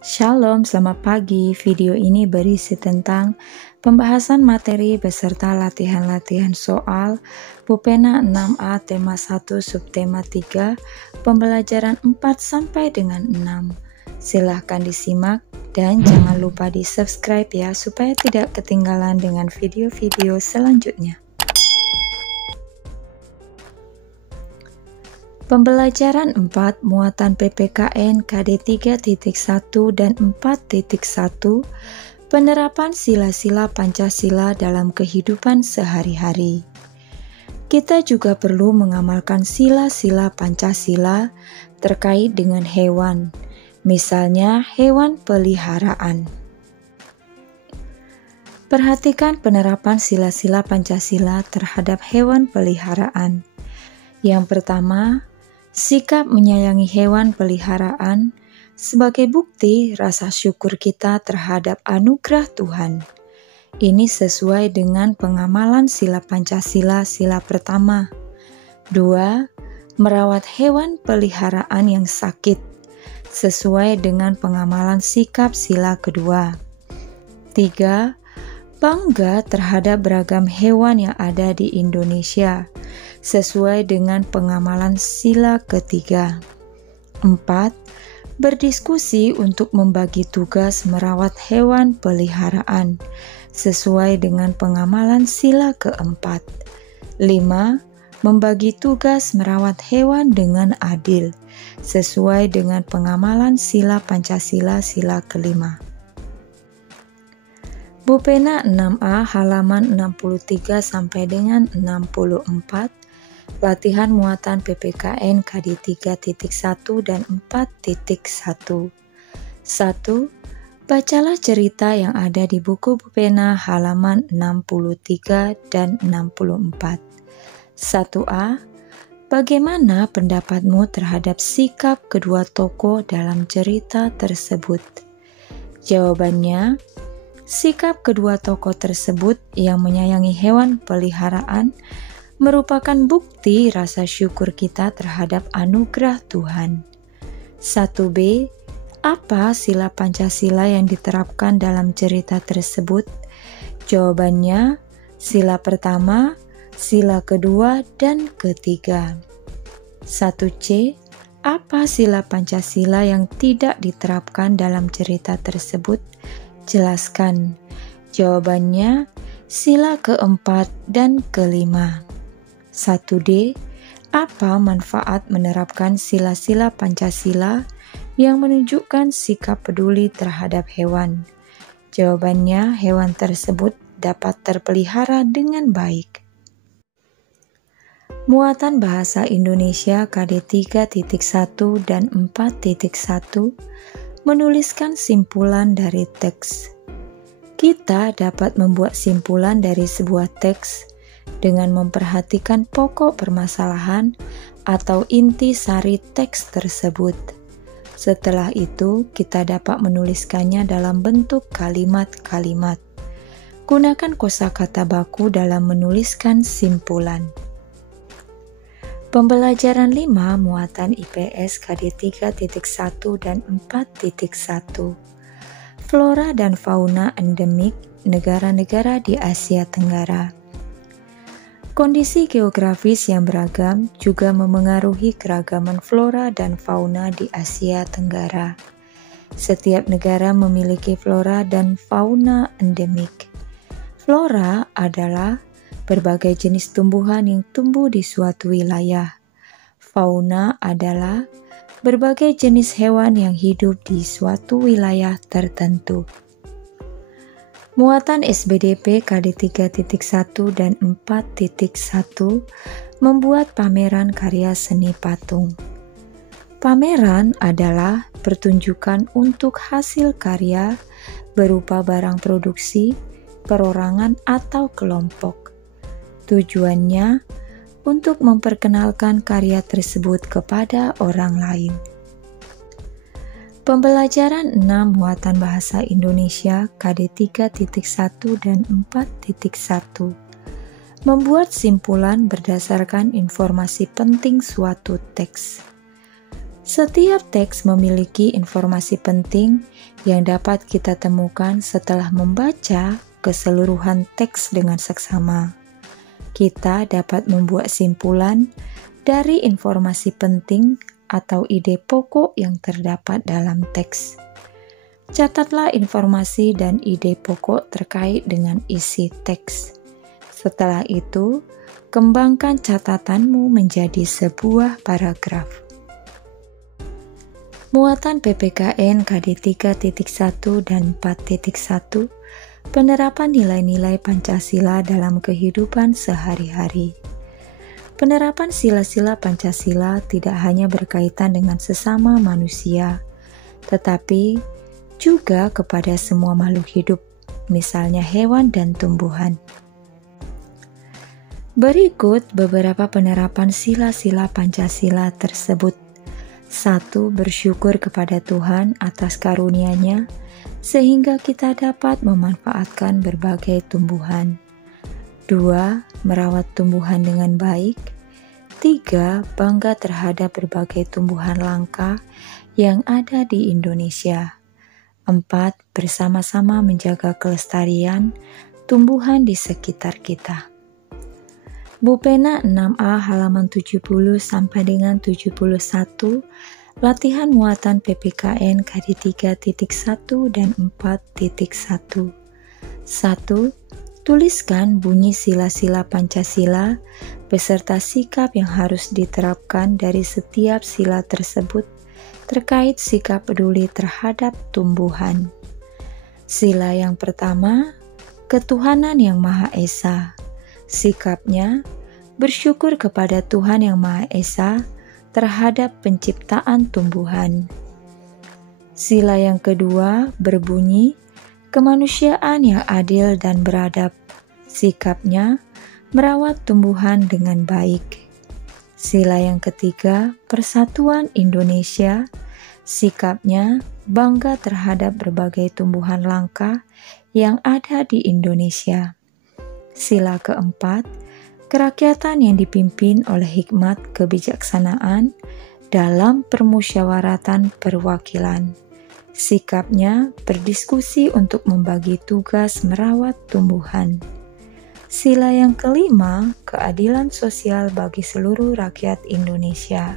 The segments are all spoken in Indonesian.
Shalom, selamat pagi. Video ini berisi tentang pembahasan materi beserta latihan-latihan soal Pupena 6A tema 1 subtema 3 pembelajaran 4 sampai dengan 6. Silahkan disimak dan jangan lupa di subscribe ya supaya tidak ketinggalan dengan video-video selanjutnya. Pembelajaran 4 muatan PPKN KD 3.1 dan 4.1 penerapan sila-sila Pancasila dalam kehidupan sehari-hari. Kita juga perlu mengamalkan sila-sila Pancasila terkait dengan hewan, misalnya hewan peliharaan. Perhatikan penerapan sila-sila Pancasila terhadap hewan peliharaan. Yang pertama, sikap menyayangi hewan peliharaan sebagai bukti rasa syukur kita terhadap anugerah Tuhan. Ini sesuai dengan pengamalan sila Pancasila sila pertama. 2. Merawat hewan peliharaan yang sakit sesuai dengan pengamalan sikap sila kedua. 3. Bangga terhadap beragam hewan yang ada di Indonesia sesuai dengan pengamalan sila ketiga. 4. Berdiskusi untuk membagi tugas merawat hewan peliharaan sesuai dengan pengamalan sila keempat. 5. Membagi tugas merawat hewan dengan adil sesuai dengan pengamalan sila Pancasila sila kelima. Pupena 6A halaman 63 sampai dengan 64. Latihan muatan PPKN KD 3.1 dan 4.1. 1. Bacalah cerita yang ada di buku Pupena halaman 63 dan 64. 1A. Bagaimana pendapatmu terhadap sikap kedua tokoh dalam cerita tersebut? Jawabannya, sikap kedua tokoh tersebut yang menyayangi hewan peliharaan merupakan bukti rasa syukur kita terhadap anugerah Tuhan. 1B. Apa sila Pancasila yang diterapkan dalam cerita tersebut? Jawabannya, sila pertama, sila kedua, dan ketiga. 1C. Apa sila Pancasila yang tidak diterapkan dalam cerita tersebut? Jelaskan. Jawabannya, sila keempat dan kelima. 1D. Apa manfaat menerapkan sila-sila Pancasila yang menunjukkan sikap peduli terhadap hewan? Jawabannya, hewan tersebut dapat terpelihara dengan baik. Muatan bahasa Indonesia KD 3.1 dan 4.1 menuliskan simpulan dari teks. Kita dapat membuat simpulan dari sebuah teks dengan memperhatikan pokok permasalahan atau inti sari teks tersebut. Setelah itu, kita dapat menuliskannya dalam bentuk kalimat-kalimat. Gunakan kosakata baku dalam menuliskan simpulan. Pembelajaran 5 muatan IPS KD 3.1 dan 4.1. Flora dan fauna endemik negara-negara di Asia Tenggara. Kondisi geografis yang beragam juga memengaruhi keragaman flora dan fauna di Asia Tenggara. Setiap negara memiliki flora dan fauna endemik. Flora adalah berbagai jenis tumbuhan yang tumbuh di suatu wilayah. Fauna adalah berbagai jenis hewan yang hidup di suatu wilayah tertentu. Muatan SBDP KD 3.1 dan 4.1 membuat pameran karya seni patung. Pameran adalah pertunjukan untuk hasil karya berupa barang produksi, perorangan atau kelompok. Tujuannya untuk memperkenalkan karya tersebut kepada orang lain. Pembelajaran 6 muatan bahasa Indonesia KD 3.1 dan 4.1 membuat simpulan berdasarkan informasi penting suatu teks. Setiap teks memiliki informasi penting yang dapat kita temukan setelah membaca keseluruhan teks dengan seksama. Kita dapat membuat simpulan dari informasi penting atau ide pokok yang terdapat dalam teks. Catatlah informasi dan ide pokok terkait dengan isi teks. Setelah itu, kembangkan catatanmu menjadi sebuah paragraf. Muatan PPKN KD 3.1 dan 4.1, penerapan nilai-nilai Pancasila dalam kehidupan sehari-hari. Penerapan sila-sila Pancasila tidak hanya berkaitan dengan sesama manusia, tetapi juga kepada semua makhluk hidup, misalnya hewan dan tumbuhan. Berikut beberapa penerapan sila-sila Pancasila tersebut. 1. Bersyukur kepada Tuhan atas karunia-Nya, sehingga kita dapat memanfaatkan berbagai tumbuhan. 2. Merawat tumbuhan dengan baik. 3. Bangga terhadap berbagai tumbuhan langka yang ada di Indonesia. 4. Bersama-sama menjaga kelestarian tumbuhan di sekitar kita. Bupena 6A halaman 70 sampai dengan 71, latihan muatan PPKN KD 3.1 dan 4.1. 1. Tuliskan bunyi sila-sila Pancasila beserta sikap yang harus diterapkan dari setiap sila tersebut terkait sikap peduli terhadap tumbuhan. Sila yang pertama, ketuhanan yang Maha Esa. Sikapnya, bersyukur kepada Tuhan yang Maha Esa terhadap penciptaan tumbuhan. Sila yang kedua berbunyi, kemanusiaan yang adil dan beradab. Sikapnya, merawat tumbuhan dengan baik. Sila yang ketiga, persatuan Indonesia. Sikapnya, bangga terhadap berbagai tumbuhan langka yang ada di Indonesia. Sila keempat, kerakyatan yang dipimpin oleh hikmat kebijaksanaan dalam permusyawaratan perwakilan. Sikapnya berdiskusi untuk membagi tugas merawat tumbuhan. Sila yang kelima, keadilan sosial bagi seluruh rakyat Indonesia.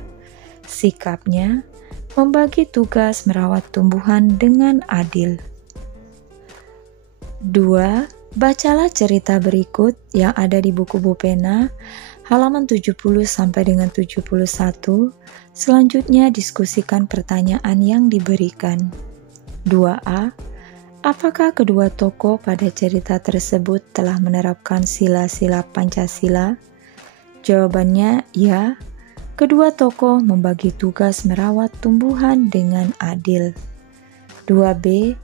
Sikapnya membagi tugas merawat tumbuhan dengan adil. 2. Bacalah cerita berikut yang ada di buku Bupena halaman 70 sampai dengan 71. Selanjutnya diskusikan pertanyaan yang diberikan. 2A. Apakah kedua tokoh pada cerita tersebut telah menerapkan sila-sila Pancasila? Jawabannya ya. Kedua tokoh membagi tugas merawat tumbuhan dengan adil. 2B.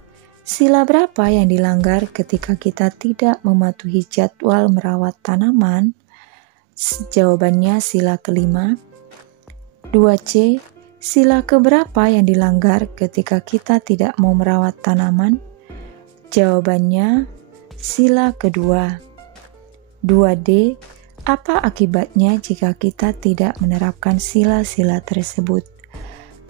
Sila berapa yang dilanggar ketika kita tidak mematuhi jadwal merawat tanaman? Jawabannya sila kelima. 2C. Sila keberapa yang dilanggar ketika kita tidak mau merawat tanaman? Jawabannya sila kedua. 2D. Apa akibatnya jika kita tidak menerapkan sila-sila tersebut?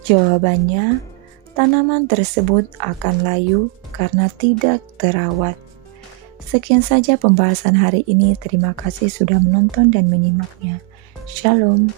Jawabannya, tanaman tersebut akan layu karena tidak terawat. Sekian saja pembahasan hari ini. Terima kasih sudah menonton dan menyimaknya. Shalom.